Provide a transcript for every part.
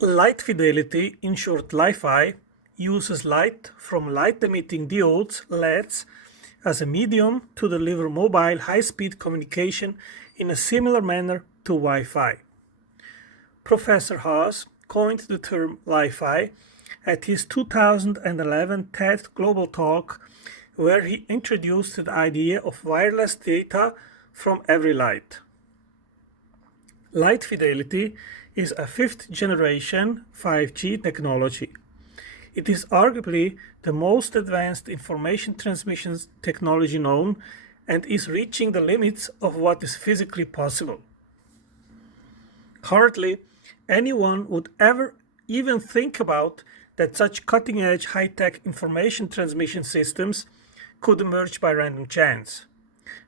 Light fidelity, in short Li-Fi, uses light from light-emitting diodes, LEDs, as a medium to deliver mobile high-speed communication in a similar manner to Wi-Fi. Professor Haas coined the term Li-Fi at his 2011 TED Global Talk, where he introduced the idea of wireless data from every light. Light fidelity is a fifth-generation 5G technology. It is arguably the most advanced information transmission technology known and is reaching the limits of what is physically possible. Hardly anyone would ever even think about that such cutting-edge high-tech information transmission systems could emerge by random chance.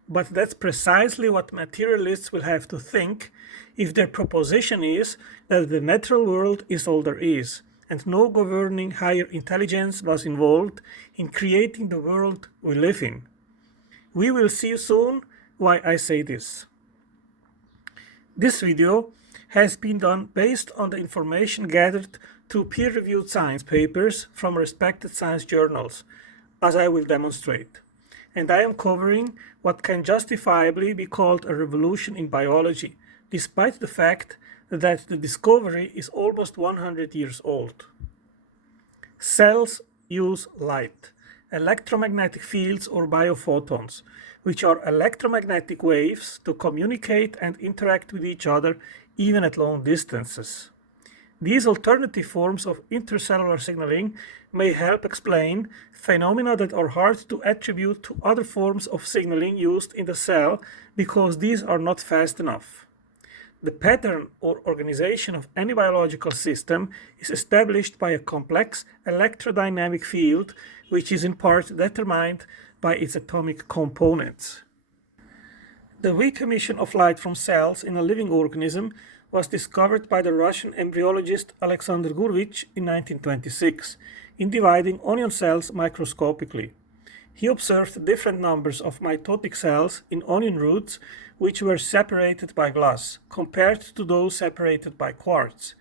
But that's precisely what materialists will have to think if their proposition is that the natural world is all there is, and no governing higher intelligence was involved in creating the world we live in. We will see soon why I say this. This video has been done based on the information gathered through peer-reviewed science papers from respected science journals, as I will demonstrate. And I am covering what can justifiably be called a revolution in biology, despite the fact that the discovery is almost 100 years old. Cells use light, electromagnetic fields or bio-photons, which are electromagnetic waves to communicate and interact with each other even at long distances. These alternative forms of intercellular signaling may help explain phenomena that are hard to attribute to other forms of signaling used in the cell because these are not fast enough. The pattern or organization of any biological system is established by a complex electrodynamic field which is in part determined by its atomic components. The weak emission of light from cells in a living organism was discovered by the Russian embryologist Alexander Gurevich in 1926 in dividing onion cells microscopically. He observed different numbers of mitotic cells in onion roots which were separated by glass compared to those separated by quartz.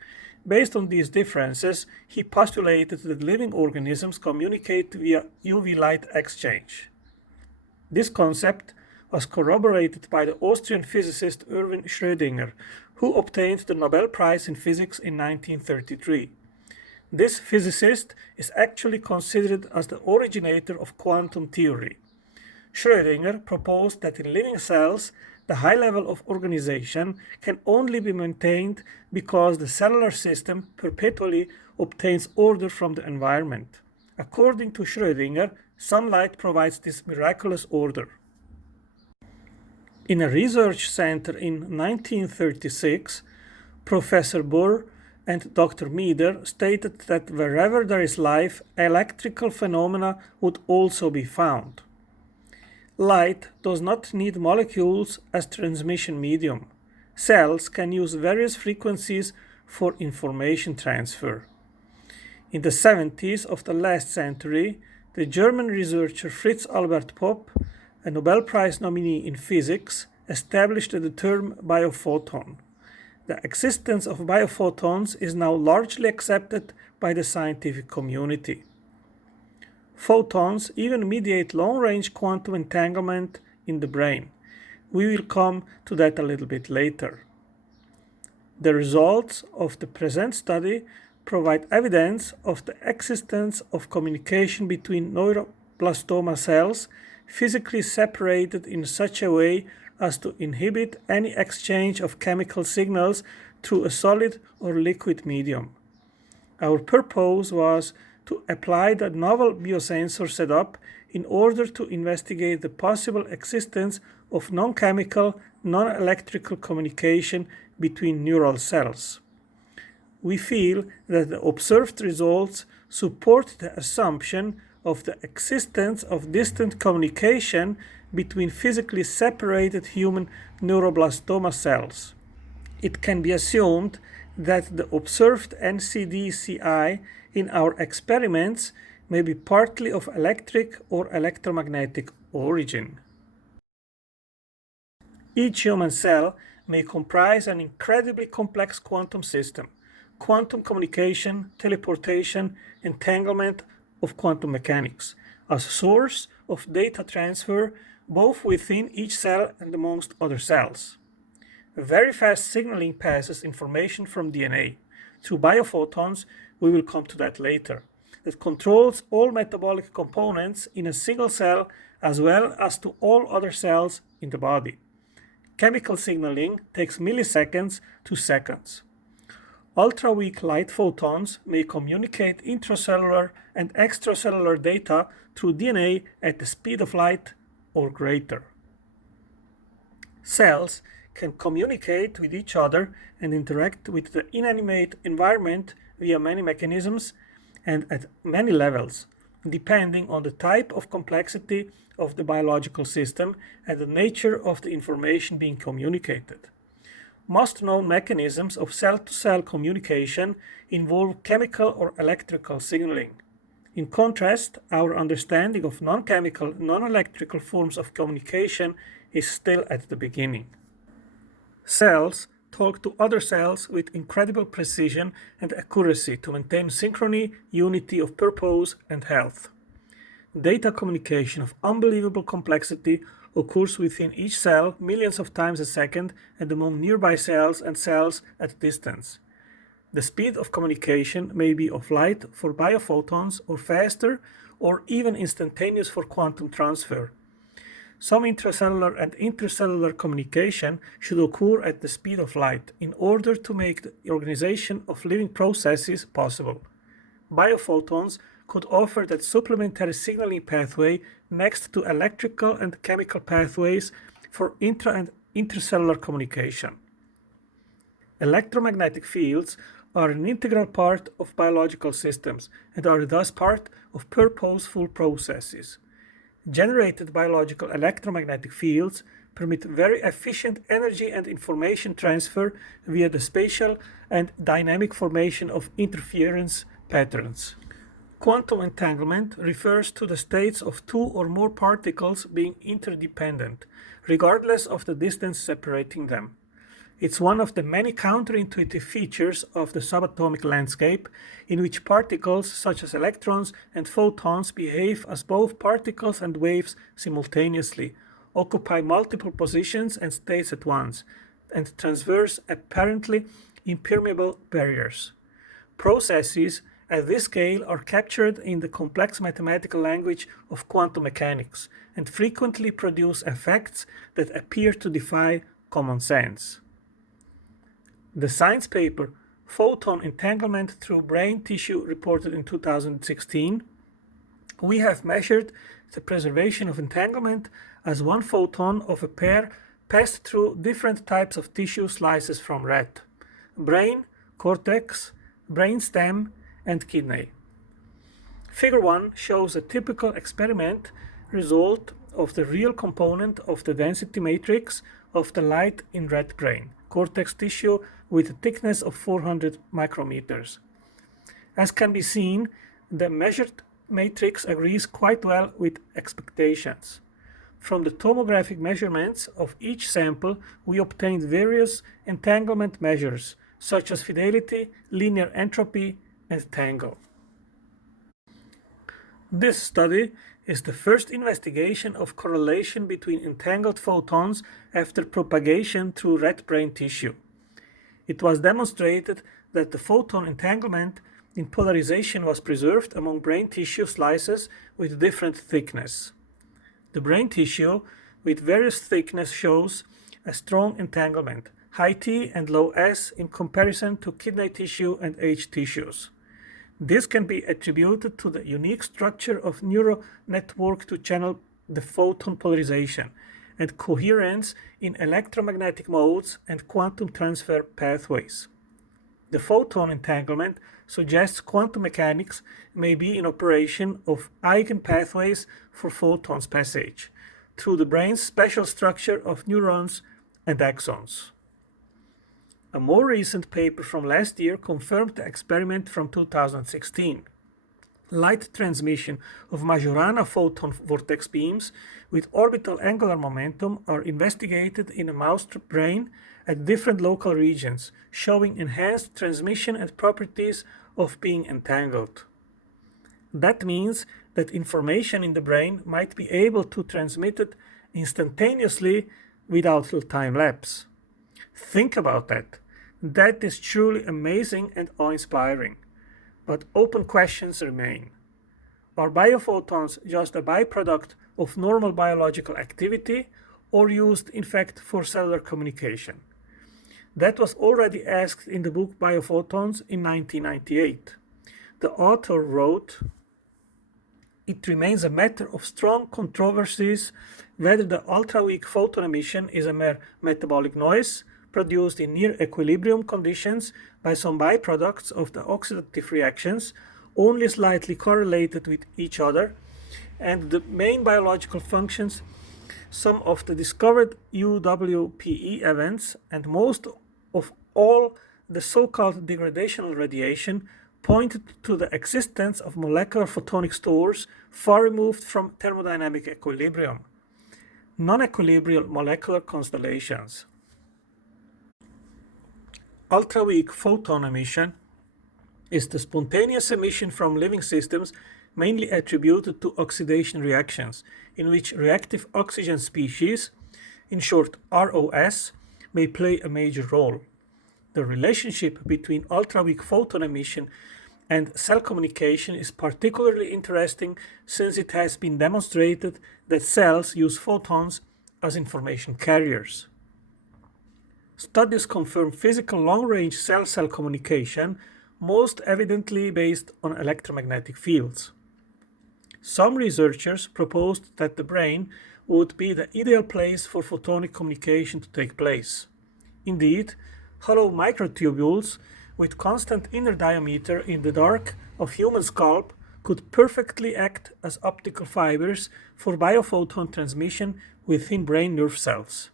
Based on these differences, he postulated that living organisms communicate via UV light exchange. This concept was corroborated by the Austrian physicist Erwin Schrödinger, who obtained the Nobel Prize in Physics in 1933. This physicist is actually considered as the originator of quantum theory. Schrödinger proposed that in living cells, the high level of organization can only be maintained because the cellular system perpetually obtains order from the environment. According to Schrödinger, sunlight provides this miraculous order. In a research center in 1936, Professor Bohr and Dr. Meader stated that wherever there is life, electrical phenomena would also be found. Light does not need molecules as transmission medium. Cells can use various frequencies for information transfer. In the 70s of the last century, the German researcher Fritz Albert Popp, a Nobel Prize nominee in physics, established the term biophoton. The existence of biophotons is now largely accepted by the scientific community. Photons even mediate long-range quantum entanglement in the brain. We will come to that a little bit later. The results of the present study provide evidence of the existence of communication between neuroblastoma cells physically separated in such a way as to inhibit any exchange of chemical signals through a solid or liquid medium. Our purpose was to apply the novel biosensor setup in order to investigate the possible existence of non-chemical, non-electrical communication between neural cells. We feel that the observed results support the assumption of the existence of distant communication between physically separated human neuroblastoma cells. It can be assumed that the observed NCDCI in our experiments may be partly of electric or electromagnetic origin. Each human cell may comprise an incredibly complex quantum system, quantum communication, teleportation, entanglement of quantum mechanics as a source of data transfer both within each cell and amongst other cells. Very fast signaling passes information from DNA through bio-photons, we will come to that later, that controls all metabolic components in a single cell as well as to all other cells in the body. Chemical signaling takes milliseconds to seconds. Ultra-weak light photons may communicate intracellular and extracellular data through DNA at the speed of light or greater. Cells can communicate with each other and interact with the inanimate environment via many mechanisms and at many levels, depending on the type of complexity of the biological system and the nature of the information being communicated. Most known mechanisms of cell-to-cell communication involve chemical or electrical signaling. In contrast, our understanding of non-chemical, non-electrical forms of communication is still at the beginning. Cells talk to other cells with incredible precision and accuracy to maintain synchrony, unity of purpose, and health. Data communication of unbelievable complexity occurs within each cell millions of times a second and among nearby cells and cells at distance. The speed of communication may be of light for biophotons or faster or even instantaneous for quantum transfer. Some intracellular and intercellular communication should occur at the speed of light in order to make the organization of living processes possible. Biophotons could offer that supplementary signaling pathway next to electrical and chemical pathways for intra and intercellular communication. Electromagnetic fields are an integral part of biological systems and are thus part of purposeful processes. Generated biological electromagnetic fields permit very efficient energy and information transfer via the spatial and dynamic formation of interference patterns. Quantum entanglement refers to the states of two or more particles being interdependent, regardless of the distance separating them. It's one of the many counterintuitive features of the subatomic landscape, in which particles such as electrons and photons behave as both particles and waves simultaneously, occupy multiple positions and states at once, and transverse apparently impermeable barriers. Processes at this scale are captured in the complex mathematical language of quantum mechanics and frequently produce effects that appear to defy common sense. The science paper Photon Entanglement Through Brain Tissue, reported in 2016, we have measured the preservation of entanglement as one photon of a pair passed through different types of tissue slices from rat: brain, cortex, brainstem, and kidney. Figure 1 shows a typical experiment result of the real component of the density matrix of the light in rat brain, cortex tissue with a thickness of 400 micrometers. As can be seen, the measured matrix agrees quite well with expectations. From the tomographic measurements of each sample, we obtained various entanglement measures, such as fidelity, linear entropy, and tangle. This study is the first investigation of correlation between entangled photons after propagation through rat brain tissue. It was demonstrated that the photon entanglement in polarization was preserved among brain tissue slices with different thickness. The brain tissue with various thickness shows a strong entanglement, high T and low S, in comparison to kidney tissue and H tissues. This can be attributed to the unique structure of neural network to channel the photon polarization and coherence in electromagnetic modes and quantum transfer pathways. The photon entanglement suggests quantum mechanics may be in operation of eigen pathways for photons passage through the brain's special structure of neurons and axons. A more recent paper from last year confirmed the experiment from 2016. Light transmission of Majorana photon vortex beams with orbital angular momentum are investigated in a mouse brain at different local regions, showing enhanced transmission and properties of being entangled. That means that information in the brain might be able to transmit it instantaneously without a time lapse. Think about that. That is truly amazing and awe-inspiring. But open questions remain. Are biophotons just a byproduct of normal biological activity or used in fact for cellular communication? That was already asked in the book Bio-photons in 1998. The author wrote, "It remains a matter of strong controversies whether the ultra-weak photon emission is a mere metabolic noise produced in near equilibrium conditions by some byproducts of the oxidative reactions, only slightly correlated with each other, and the main biological functions, some of the discovered UWPE events, and most of all the so-called degradational radiation pointed to the existence of molecular photonic stores far removed from thermodynamic equilibrium, non-equilibrium molecular constellations." Ultra-weak photon emission is the spontaneous emission from living systems mainly attributed to oxidation reactions, in which reactive oxygen species, in short ROS, may play a major role. The relationship between ultra-weak photon emission and cell communication is particularly interesting since it has been demonstrated that cells use photons as information carriers. Studies confirm physical long-range cell-cell communication, most evidently based on electromagnetic fields. Some researchers proposed that the brain would be the ideal place for photonic communication to take place. Indeed, hollow microtubules with constant inner diameter in the dark of human scalp could perfectly act as optical fibers for biophoton transmission within brain nerve cells.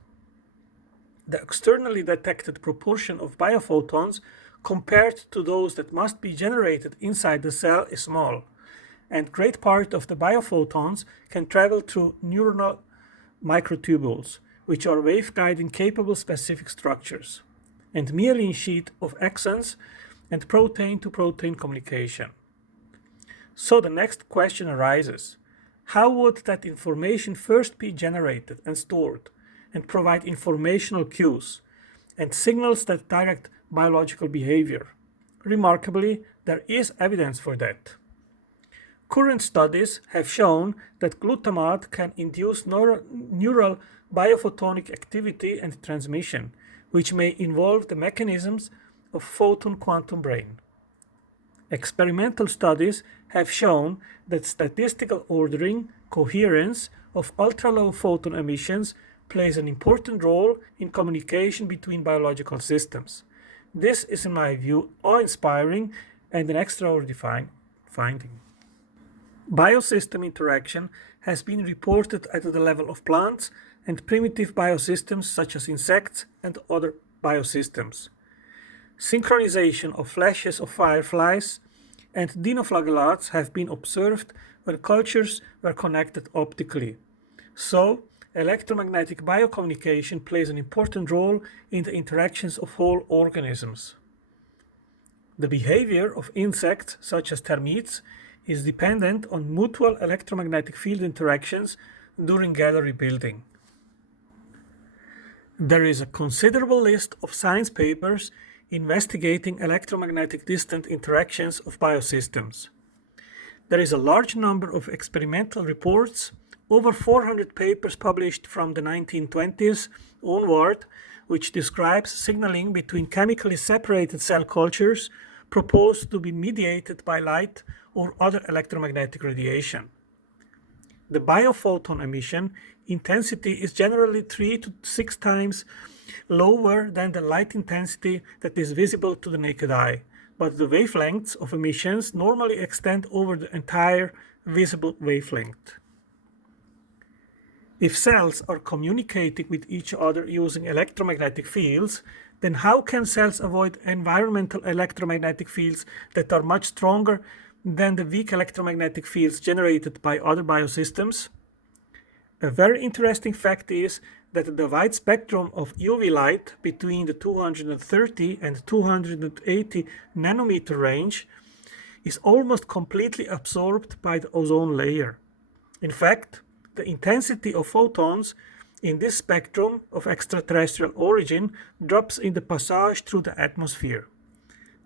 The externally detected proportion of biophotons compared to those that must be generated inside the cell is small, and great part of the biophotons can travel through neuronal microtubules, which are waveguiding capable specific structures, and myelin sheet of axons and protein-to-protein communication. So the next question arises: how would that information first be generated and stored and provide informational cues and signals that direct biological behavior? Remarkably, there is evidence for that. Current studies have shown that glutamate can induce neural biophotonic activity and transmission, which may involve the mechanisms of photon quantum brain. Experimental studies have shown that statistical ordering, coherence of ultra-low photon emissions plays an important role in communication between biological systems. This is, in my view, awe-inspiring and an extraordinary finding. Biosystem interaction has been reported at the level of plants and primitive biosystems such as insects and other biosystems. Synchronization of flashes of fireflies and dinoflagellates have been observed when cultures were connected optically. So, electromagnetic biocommunication plays an important role in the interactions of whole organisms. The behavior of insects, such as termites, is dependent on mutual electromagnetic field interactions during gallery building. There is a considerable list of science papers investigating electromagnetic distant interactions of biosystems. There is a large number of experimental reports, over 400 papers published from the 1920s onward, which describes signaling between chemically separated cell cultures proposed to be mediated by light or other electromagnetic radiation. The biophoton emission intensity is generally 3 to 6 times lower than the light intensity that is visible to the naked eye, but the wavelengths of emissions normally extend over the entire visible wavelength. If cells are communicating with each other using electromagnetic fields, then how can cells avoid environmental electromagnetic fields that are much stronger than the weak electromagnetic fields generated by other biosystems. A very interesting fact is that the wide spectrum of UV light between the 230 and 280 nanometer range is almost completely absorbed by the ozone layer. In fact, the intensity of photons in this spectrum of extraterrestrial origin drops in the passage through the atmosphere.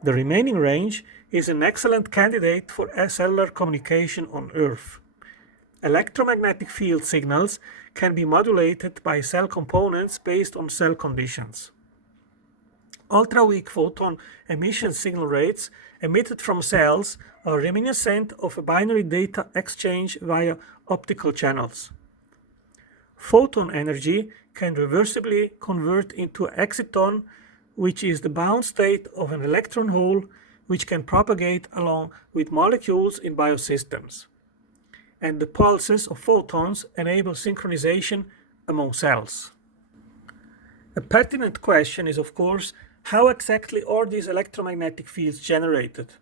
The remaining range is an excellent candidate for cellular communication on Earth. Electromagnetic field signals can be modulated by cell components based on cell conditions. Ultra-weak photon emission signal rates emitted from cells are reminiscent of a binary data exchange via optical channels. Photon energy can reversibly convert into an exciton, which is the bound state of an electron hole which can propagate along with molecules in biosystems. And the pulses of photons enable synchronization among cells. A pertinent question is, of course, how exactly are these electromagnetic fields generated?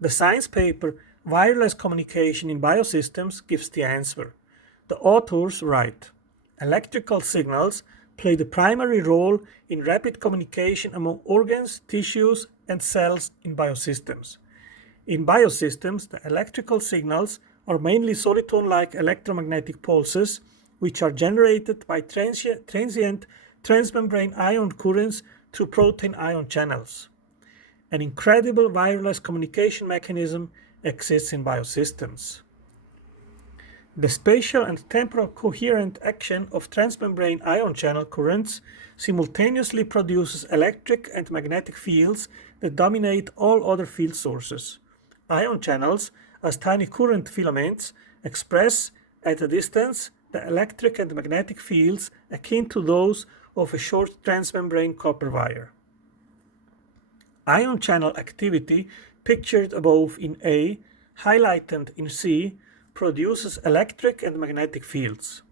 The science paper Wireless Communication in Biosystems gives the answer. The authors write, electrical signals play the primary role in rapid communication among organs, tissues, and cells in biosystems. In biosystems, the electrical signals are mainly soliton-like electromagnetic pulses, which are generated by transient transmembrane ion currents through protein ion channels. An incredible wireless communication mechanism exists in biosystems. The spatial and temporal coherent action of transmembrane ion channel currents simultaneously produces electric and magnetic fields that dominate all other field sources. Ion channels, as tiny current filaments, express at a distance the electric and magnetic fields akin to those of a short transmembrane copper wire. Ion channel activity, pictured above in A, highlighted in C, produces electric and magnetic fields.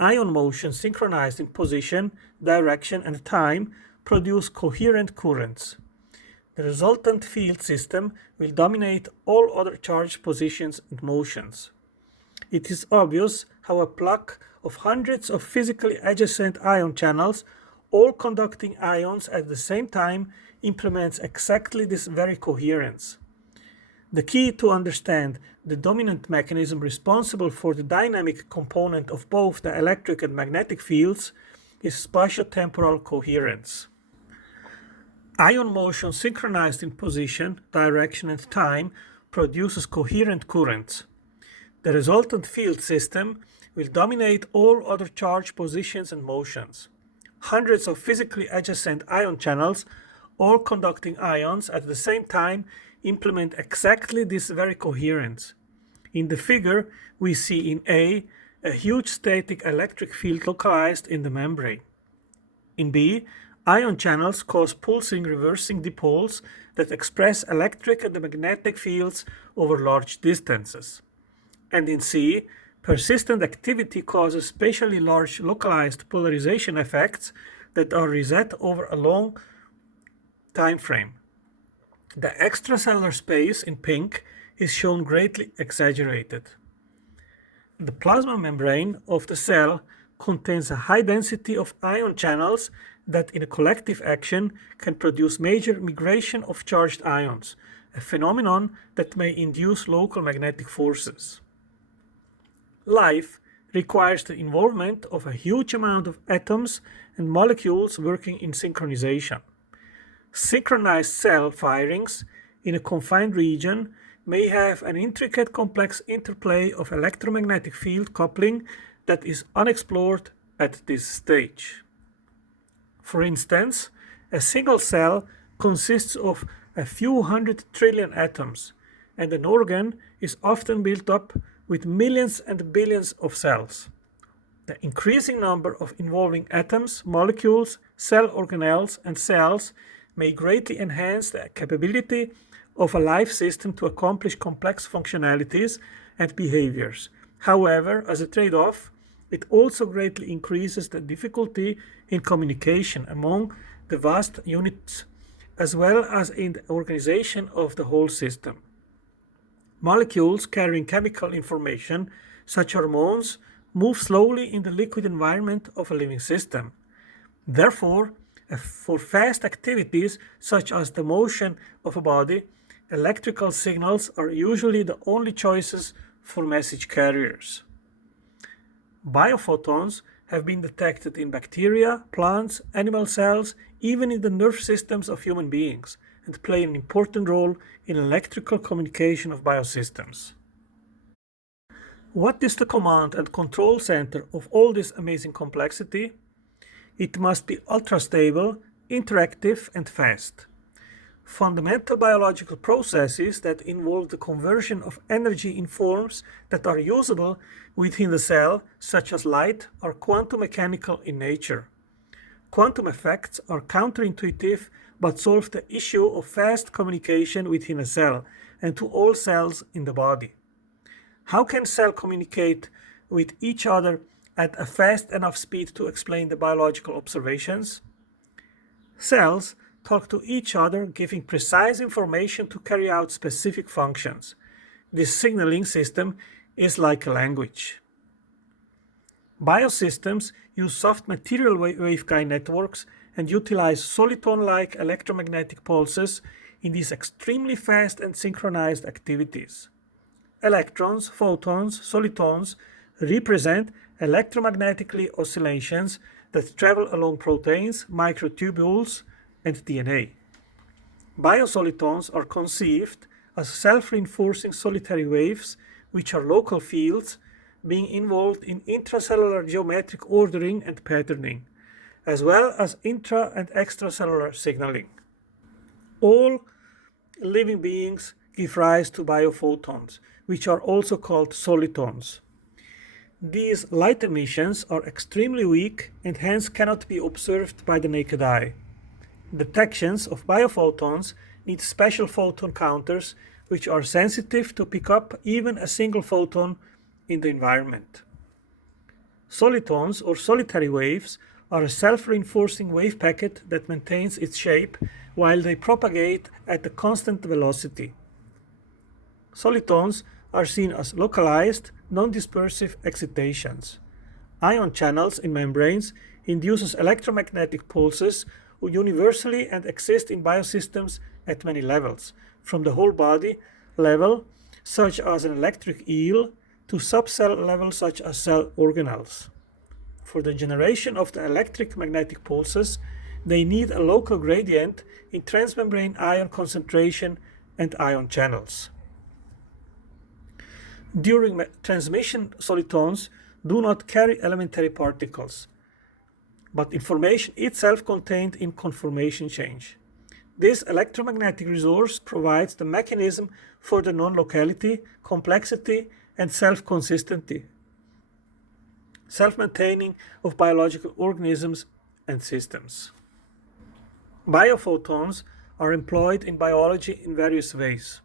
Ion motion synchronized in position, direction, and time produce coherent currents. The resultant field system will dominate all other charge positions and motions. It is obvious how a block of hundreds of physically adjacent ion channels, all conducting ions at the same time, implements exactly this very coherence. The key to understand the dominant mechanism responsible for the dynamic component of both the electric and magnetic fields is spatiotemporal coherence. Ion motion synchronized in position, direction, and time produces coherent currents. The resultant field system will dominate all other charge positions and motions. Hundreds of physically adjacent ion channels, all conducting ions at the same time, implement exactly this very coherence. In the figure, we see in A a huge static electric field localized in the membrane. In B, ion channels cause pulsing reversing dipoles that express electric and magnetic fields over large distances. And in C, persistent activity causes spatially large localized polarization effects that are reset over a long time frame. The extracellular space in pink is shown greatly exaggerated. The plasma membrane of the cell contains a high density of ion channels that in a collective action can produce major migration of charged ions, a phenomenon that may induce local magnetic forces. Life requires the involvement of a huge amount of atoms and molecules working in synchronization. Synchronized cell firings in a confined region may have an intricate complex interplay of electromagnetic field coupling that is unexplored at this stage. For instance, a single cell consists of a few hundred trillion atoms, and an organ is often built up with millions and billions of cells. The increasing number of involving atoms, molecules, cell organelles, and cells may greatly enhance the capability of a life system to accomplish complex functionalities and behaviors. However, as a trade-off, it also greatly increases the difficulty in communication among the vast units, as well as in the organization of the whole system. Molecules carrying chemical information, such as hormones, move slowly in the liquid environment of a living system. Therefore, for fast activities such as the motion of a body, electrical signals are usually the only choices for message carriers. Biophotons have been detected in bacteria, plants, animal cells, even in the nerve systems of human beings, and play an important role in electrical communication of biosystems. What is the command and control center of all this amazing complexity? It must be ultra-stable, interactive, and fast. Fundamental biological processes that involve the conversion of energy in forms that are usable within the cell, such as light, are quantum mechanical in nature. Quantum effects are counterintuitive but solve the issue of fast communication within a cell and to all cells in the body. How can cells communicate with each other at a fast enough speed to explain the biological observations? Cells talk to each other, giving precise information to carry out specific functions. This signaling system is like a language. Biosystems use soft material waveguide networks and utilize soliton-like electromagnetic pulses in these extremely fast and synchronized activities. Electrons, photons, solitons represent electromagnetically oscillations that travel along proteins, microtubules, and DNA. Biosolitons are conceived as self-reinforcing solitary waves, which are local fields being involved in intracellular geometric ordering and patterning, as well as intra- and extracellular signaling. All living beings give rise to biophotons, which are also called solitons. These light emissions are extremely weak and hence cannot be observed by the naked eye. Detections of biophotons need special photon counters, which are sensitive to pick up even a single photon in the environment. Solitons, or solitary waves, are a self-reinforcing wave packet that maintains its shape while they propagate at a constant velocity. Solitons are seen as localized, non-dispersive excitations. Ion channels in membranes induces electromagnetic pulses universally and exist in biosystems at many levels, from the whole body level, such as an electric eel, to subcell level such as cell organelles. For the generation of the electric magnetic pulses, they need a local gradient in transmembrane ion concentration and ion channels. During transmission, solitons do not carry elementary particles, but information itself contained in conformation change. This electromagnetic resource provides the mechanism for the non-locality, complexity, and self-consistency, self-maintaining of biological organisms and systems. Biophotons are employed in biology in various ways.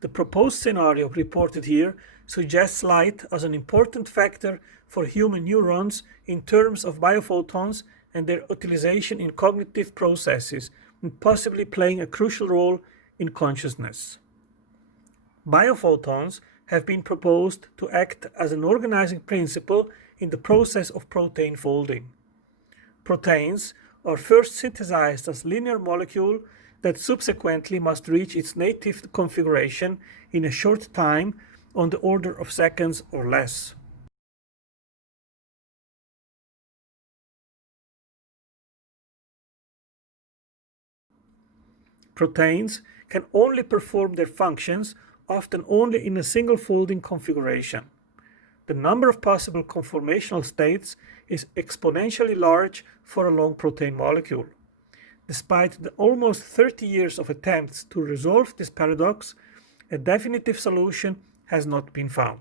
The proposed scenario reported here suggests light as an important factor for human neurons in terms of biophotons and their utilization in cognitive processes, and possibly playing a crucial role in consciousness. Biophotons have been proposed to act as an organizing principle in the process of protein folding. Proteins are first synthesized as linear molecule that subsequently must reach its native configuration in a short time on the order of seconds or less. Proteins can only perform their functions, often only in a single folding configuration. The number of possible conformational states is exponentially large for a long protein molecule. Despite the almost 30 years of attempts to resolve this paradox, a definitive solution has not been found.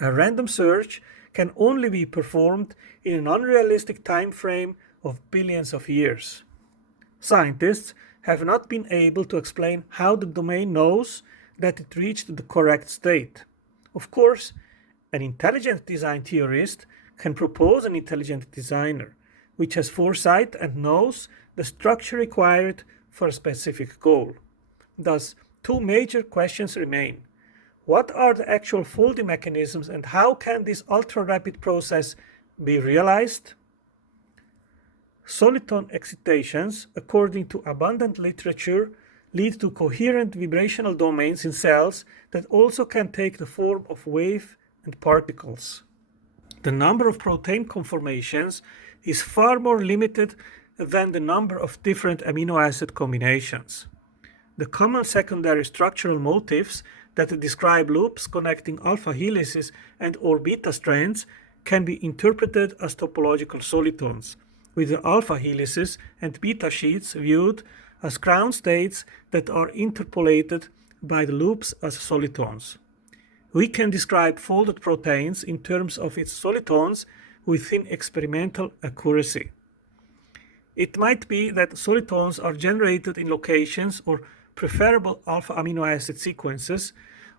A random search can only be performed in an unrealistic time frame of billions of years. Scientists have not been able to explain how the domain knows that it reached the correct state. Of course, an intelligent design theorist can propose an intelligent designer, which has foresight and knows the structure required for a specific goal. Thus, two major questions remain. What are the actual folding mechanisms and how can this ultra-rapid process be realized? Soliton excitations, according to abundant literature, lead to coherent vibrational domains in cells that also can take the form of wave and particles. The number of protein conformations is far more limited than the number of different amino acid combinations. The common secondary structural motifs that describe loops connecting alpha helices and or beta strands can be interpreted as topological solitons, with the alpha helices and beta sheets viewed as ground states that are interpolated by the loops as solitons. We can describe folded proteins in terms of its solitons within experimental accuracy. It might be that solitons are generated in locations or preferable alpha amino acid sequences,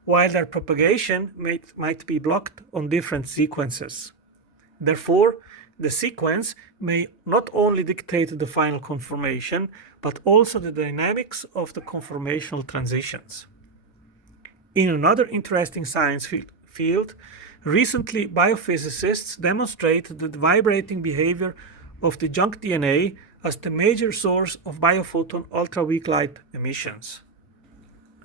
while their propagation might be blocked on different sequences. Therefore, the sequence may not only dictate the final conformation, but also the dynamics of the conformational transitions. In another interesting science field, recently biophysicists demonstrated the vibrating behavior of the junk DNA as the major source of biophoton ultra-weak light emissions.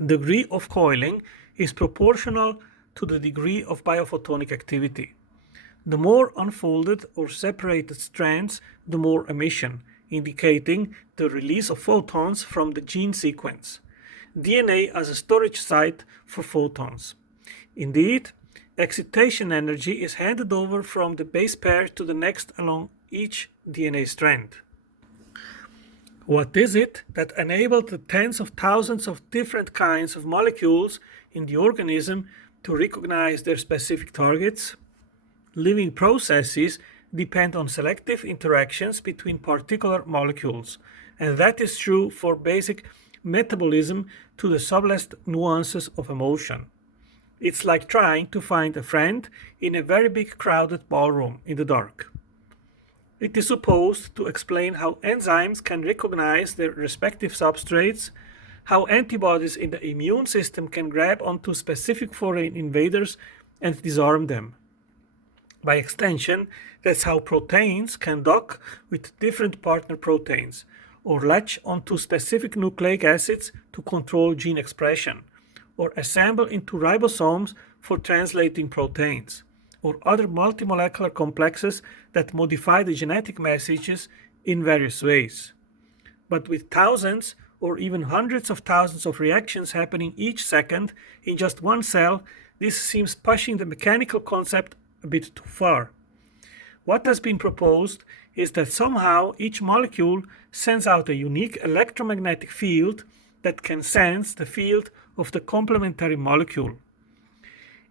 The degree of coiling is proportional to the degree of biophotonic activity. The more unfolded or separated strands, the more emission, indicating the release of photons from the gene sequence. DNA as a storage site for photons. Indeed, excitation energy is handed over from the base pair to the next along each DNA strand. What is it that enabled the tens of thousands of different kinds of molecules in the organism to recognize their specific targets? Living processes depend on selective interactions between particular molecules, and that is true for basic metabolism to the subtlest nuances of emotion. It's like trying to find a friend in a very big crowded ballroom in the dark. It is supposed to explain how enzymes can recognize their respective substrates, how antibodies in the immune system can grab onto specific foreign invaders and disarm them. By extension, that's how proteins can dock with different partner proteins, or latch onto specific nucleic acids to control gene expression, or assemble into ribosomes for translating proteins, or other multimolecular complexes that modify the genetic messages in various ways. But with thousands or even hundreds of thousands of reactions happening each second in just one cell, this seems pushing the mechanical concept a bit too far. What has been proposed is that somehow each molecule sends out a unique electromagnetic field that can sense the field of the complementary molecule.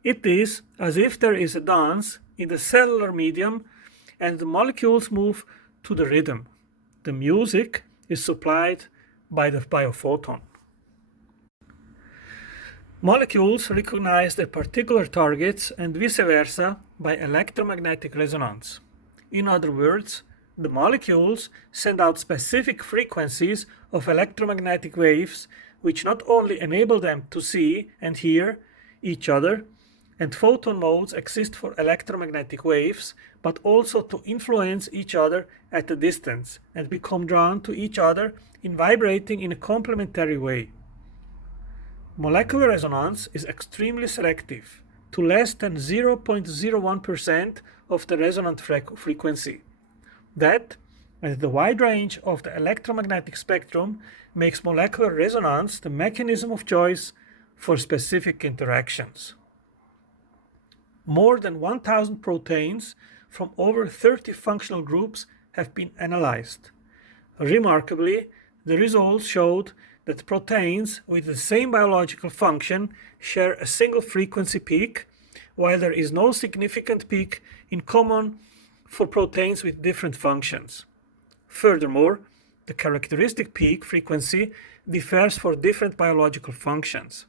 It is as if there is a dance in the cellular medium and the molecules move to the rhythm. The music is supplied by the biophoton. Molecules recognize their particular targets and vice versa by electromagnetic resonance. In other words, the molecules send out specific frequencies of electromagnetic waves which not only enable them to see and hear each other, and photon modes exist for electromagnetic waves, but also to influence each other at a distance and become drawn to each other in vibrating in a complementary way. Molecular resonance is extremely selective, to less than 0.01% of the resonant frequency. That, and the wide range of the electromagnetic spectrum, makes molecular resonance the mechanism of choice for specific interactions. More than 1,000 proteins from over 30 functional groups have been analyzed. Remarkably, the results showed that proteins with the same biological function share a single frequency peak, while there is no significant peak in common for proteins with different functions. Furthermore, the characteristic peak frequency differs for different biological functions.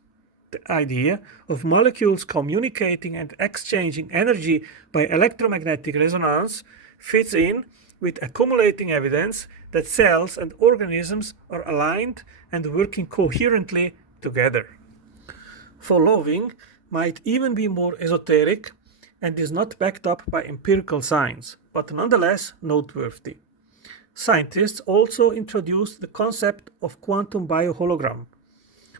The idea of molecules communicating and exchanging energy by electromagnetic resonance fits in with accumulating evidence that cells and organisms are aligned and working coherently together. Following might even be more esoteric and is not backed up by empirical science, but nonetheless noteworthy. Scientists also introduced the concept of quantum biohologram,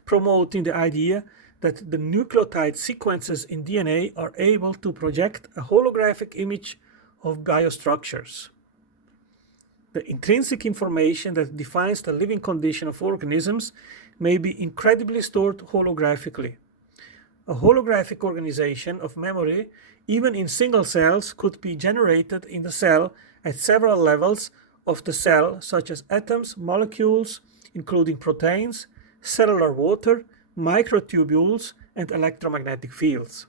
promoting the idea that the nucleotide sequences in DNA are able to project a holographic image of biostructures. The intrinsic information that defines the living condition of organisms may be incredibly stored holographically. A holographic organization of memory, even in single cells, could be generated in the cell at several levels of the cell, such as atoms, molecules, including proteins, cellular water, microtubules, and electromagnetic fields.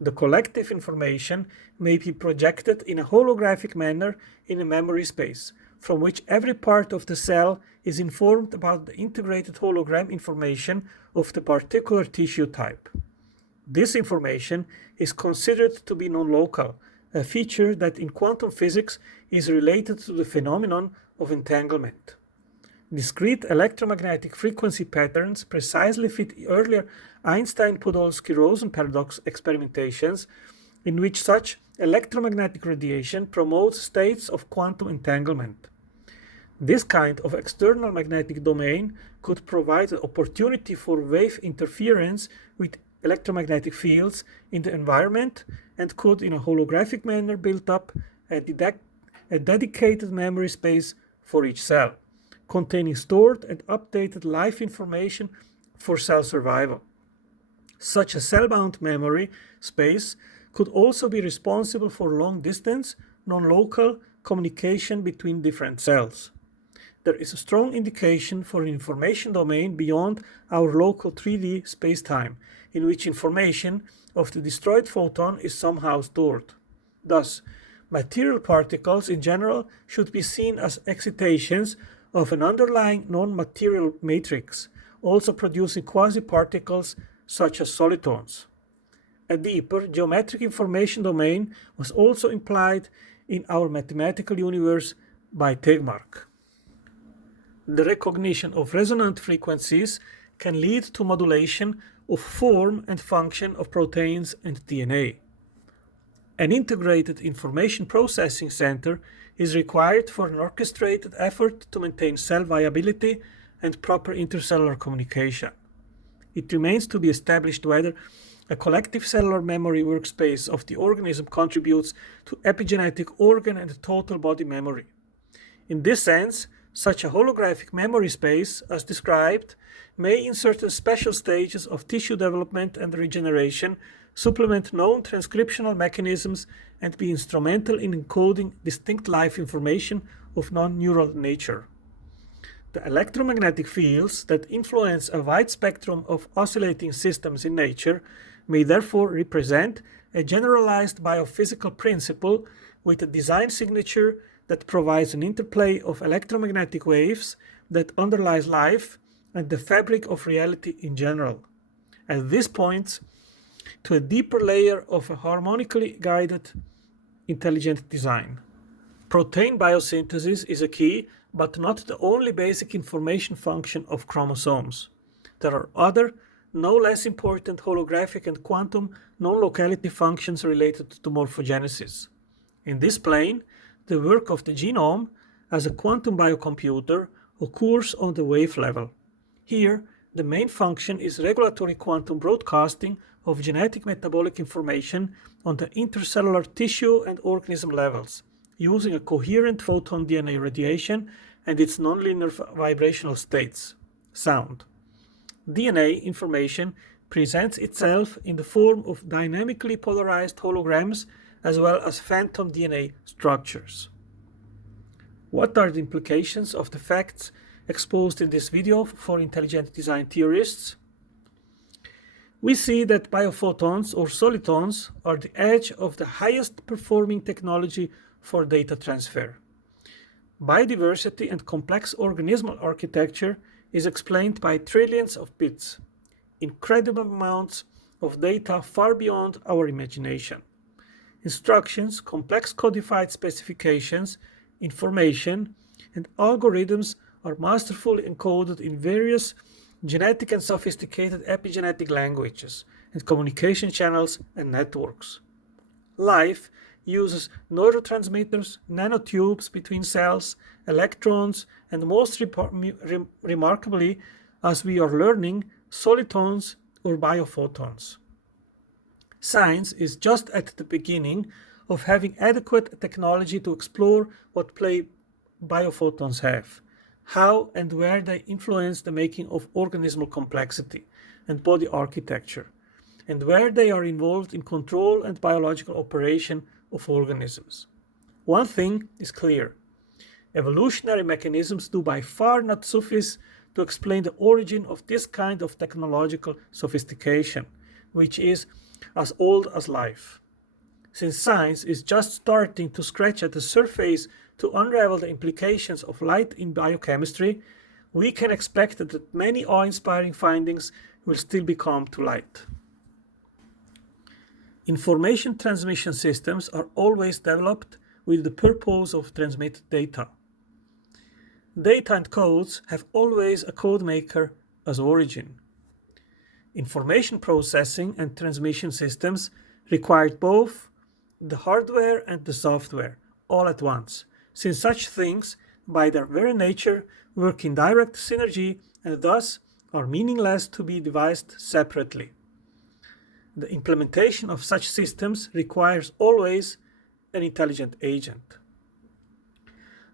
The collective information may be projected in a holographic manner in a memory space, from which every part of the cell is informed about the integrated hologram information of the particular tissue type. This information is considered to be non-local, a feature that in quantum physics is related to the phenomenon of entanglement. Discrete electromagnetic frequency patterns precisely fit earlier Einstein-Podolsky-Rosen paradox experimentations, in which such electromagnetic radiation promotes states of quantum entanglement. This kind of external magnetic domain could provide an opportunity for wave interference with electromagnetic fields in the environment and could, in a holographic manner, build up a dedicated memory space for each cell, containing stored and updated life information for cell survival. Such a cell-bound memory space could also be responsible for long-distance, non-local communication between different cells. There is a strong indication for an information domain beyond our local 3D spacetime, in which information of the destroyed photon is somehow stored. Thus, material particles in general should be seen as excitations of an underlying non-material matrix, also producing quasi-particles such as solitons. A deeper geometric information domain was also implied in our mathematical universe by Tegmark. The recognition of resonant frequencies can lead to modulation of form and function of proteins and DNA. An integrated information processing center is required for an orchestrated effort to maintain cell viability and proper intercellular communication. It remains to be established whether a collective cellular memory workspace of the organism contributes to epigenetic organ and total body memory. In this sense, such a holographic memory space, as described, may in certain special stages of tissue development and regeneration supplement known transcriptional mechanisms and be instrumental in encoding distinct life information of non-neural nature. The electromagnetic fields that influence a wide spectrum of oscillating systems in nature may therefore represent a generalized biophysical principle with a design signature that provides an interplay of electromagnetic waves that underlies life and the fabric of reality in general. And this points to a deeper layer of a harmonically guided intelligent design. Protein biosynthesis is a key, but not the only basic information function of chromosomes. There are other, no less important holographic and quantum non-locality functions related to morphogenesis. In this plane, the work of the genome as a quantum biocomputer occurs on the wave level. Here, the main function is regulatory quantum broadcasting of genetic metabolic information on the intercellular tissue and organism levels, using a coherent photon DNA radiation and its nonlinear vibrational states, sound. DNA information presents itself in the form of dynamically polarized holograms as well as phantom DNA structures. What are the implications of the facts exposed in this video for intelligent design theorists? We see that biophotons or solitons are the edge of the highest performing technology for data transfer. Biodiversity and complex organismal architecture is explained by trillions of bits, incredible amounts of data far beyond our imagination. Instructions, complex codified specifications, information, and algorithms are masterfully encoded in various genetic and sophisticated epigenetic languages, and communication channels and networks. Life uses neurotransmitters, nanotubes between cells, electrons, and most remarkably, as we are learning, solitons or bio-photons. Science is just at the beginning of having adequate technology to explore what play biophotons have, how and where they influence the making of organismal complexity and body architecture, and where they are involved in control and biological operation of organisms. One thing is clear: evolutionary mechanisms do by far not suffice to explain the origin of this kind of technological sophistication, which is as old as life. Since science is just starting to scratch at the surface to unravel the implications of light in biochemistry, we can expect that many awe-inspiring findings will still come to light. Information transmission systems are always developed with the purpose of transmitting data. Data and codes have always a codemaker as origin. Information processing and transmission systems required both the hardware and the software all at once, since such things, by their very nature, work in direct synergy and thus are meaningless to be devised separately. The implementation of such systems requires always an intelligent agent.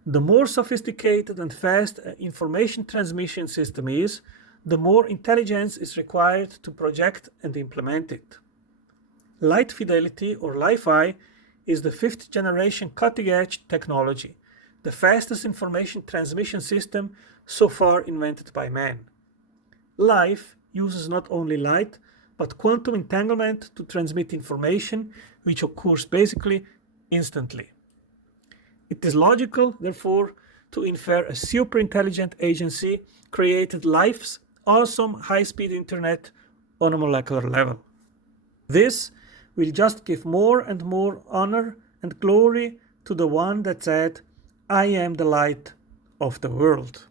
The more sophisticated and fast an information transmission system is, the more intelligence is required to project and implement it. Light fidelity, or Li-Fi, is the 5th generation cutting-edge technology, the fastest information transmission system so far invented by man. Life uses not only light, but quantum entanglement to transmit information, which occurs basically instantly. It is logical, therefore, to infer a super-intelligent agency created life's awesome high-speed internet on a molecular level. This will just give more and more honor and glory to the one that said, "I am the light of the world."